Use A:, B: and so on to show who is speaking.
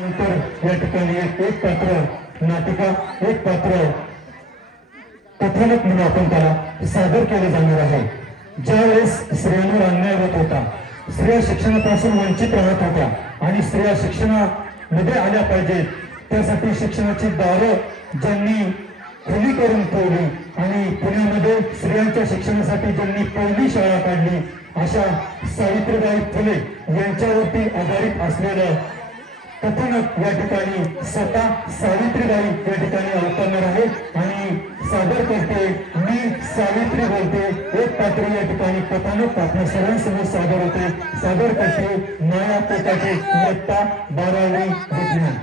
A: नंतर या ठिकाणी एक पात्र नाटिका एक पात्र. कथानक म्हणून आपण त्याला सादर केले जाणार आहे. ज्यावेळेस स्त्रियांवर अन्याय होत होता स्त्रिया शिक्षणापासून वंचित राहत होत्या आणि स्त्रिया शिक्षणामध्ये आल्या पाहिजेत त्यासाठी शिक्षणाची दारं ज्यांनी खुली करून ठेवली आणि पुण्यामध्ये स्त्रियांच्या शिक्षणासाठी ज्यांनी पहिली शाळा काढली अशा सावित्रीबाई फुले यांच्यावरती आधारित असलेलं कथानक या ठिकाणी स्वतः सावित्रीबाई या ठिकाणी अवतरणार आहे आणि सादर करते मी सावित्री बोलते. एक पात्र या ठिकाणी कथानक आपल्या सर्वांसमोर सादर होते. सादर करते नया पोटाचे इयत्ता बारावी विज्ञान.